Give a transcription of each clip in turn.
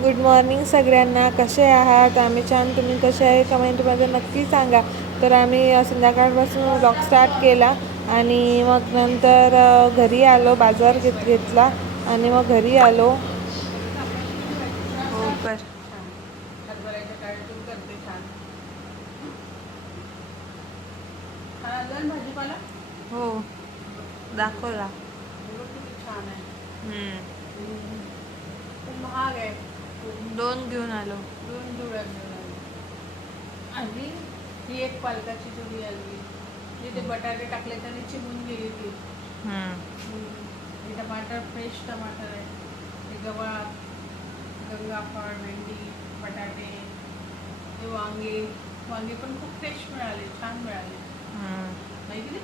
Good morning सगळ्यांना. कसे आहात? आम्ही छान. तुम्ही कसे आहे कमेंटमध्ये नक्की सांगा. तर आम्ही संध्याकाळपासून व्लॉग स्टार्ट केला आणि मग नंतर घरी आलो. बाजार घेतला आणि मग घरी आलो. हो कर. भाजीपाला हो दाखवला. छान आहे. महाग आहे. 2 घेऊन आलो. 2 जुळ्या घेऊन आलो. आणि ही एक पालकाची जुडी आली. जिथे बटाटे टाकले त्याने चिमून गेली ती. टमाटर फ्रेश टमाटर आहे. हे गवार, गंगाफळ, भेंडी, बटाटे, हे वांगे पण खूप फ्रेश मिळाले, छान मिळाले. नाही की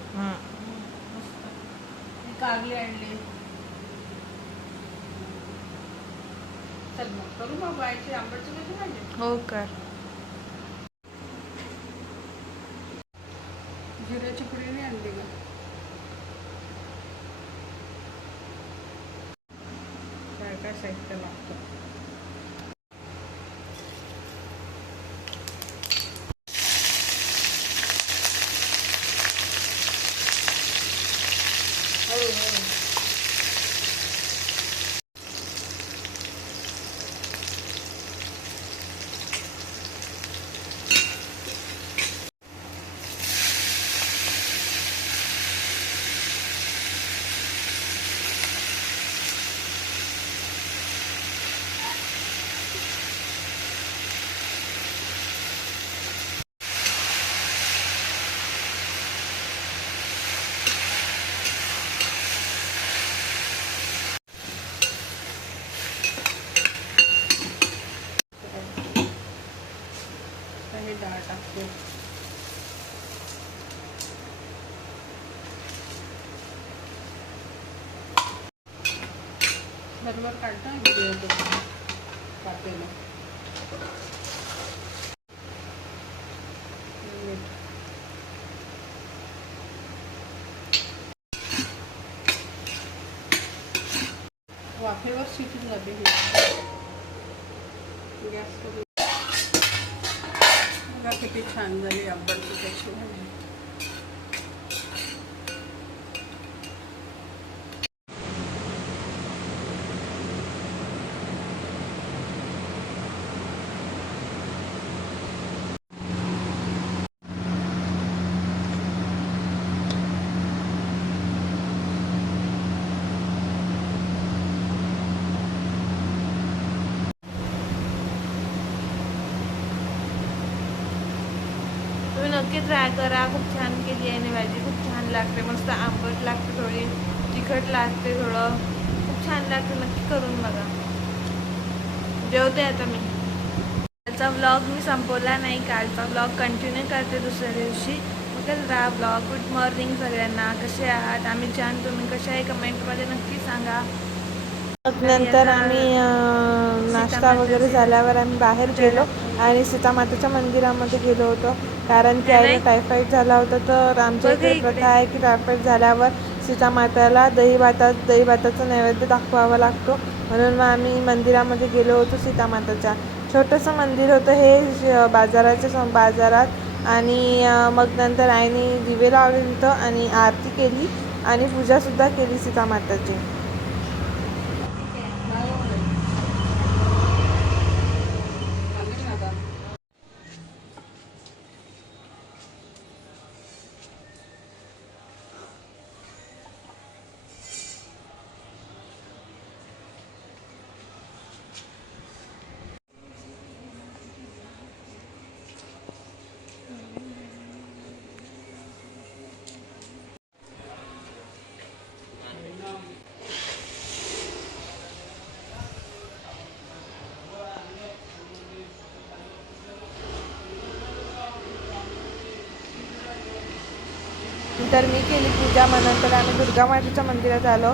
मस्त. हे कारले आणले. चल मग करू मग बायची आंबट चुकीची पाहिजे. हो कर. जिऱ्याची पुडी नाही आणली का? काय काय साहित्य लागतं? हे डाळ टाकते. बरोबर काढता काटेला. वाफेवर शिजून जाते हे. गॅस करून बघा किती छान झाली आंबट चुक्याची भाजी. तुम्ही नक्की ट्राय करा. खूप छान केली आहे भाजी. खूप छान लागते. मस्त आंबट लागते, थोडी तिखट लागते, थोडं खूप छान लागते. नक्की करून बघा. जेवते आता मी. कालचा व्लॉग मी संपवला नाही. कालचा व्लॉग कंटिन्यू करते दुसऱ्या दिवशी. बघत राहा व्लॉग. गुड मॉर्निंग सगळ्यांना. कसे आहात? आम्ही छान. तुम्ही कसे आहे कमेंटमध्ये नक्की सांगा. नंतर आम्ही नाश्ता वगैरे झाल्यावर आम्ही बाहेर गेलो आणि सीतामातेच्या मंदिरामध्ये गेलो होतो. कारण की आईला टायफॉईड झाला होता. तर आमच्या इकडे प्रथा आहे की टायफॉईड झाल्यावर सीतामाताला दहीभाताचा नैवेद्य दाखवावा लागतो. म्हणून मग आम्ही मंदिरामध्ये गेलो होतो. सीतामाताच्या छोटंसं मंदिर होतं हे बाजारात. आणि मग नंतर आईने दिवे लावले तिथं आणि आरती केली आणि पूजासुद्धा केली सीतामाताची. नंतर मी केली पूजा. मग नंतर आम्ही दुर्गामातेच्या मंदिरात आलो.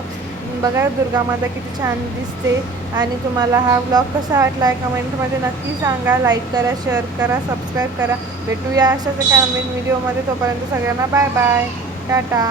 बघा दुर्गामाता किती छान दिसते. आणि तुम्हाला हा व्लॉग कसा वाटला आहे कमेंटमध्ये नक्की सांगा. लाईक करा, शेअर करा, सबस्क्राईब करा. भेटूया अशाच एका नवीन व्हिडिओमध्ये. तोपर्यंत सगळ्यांना बाय बाय, टाटा.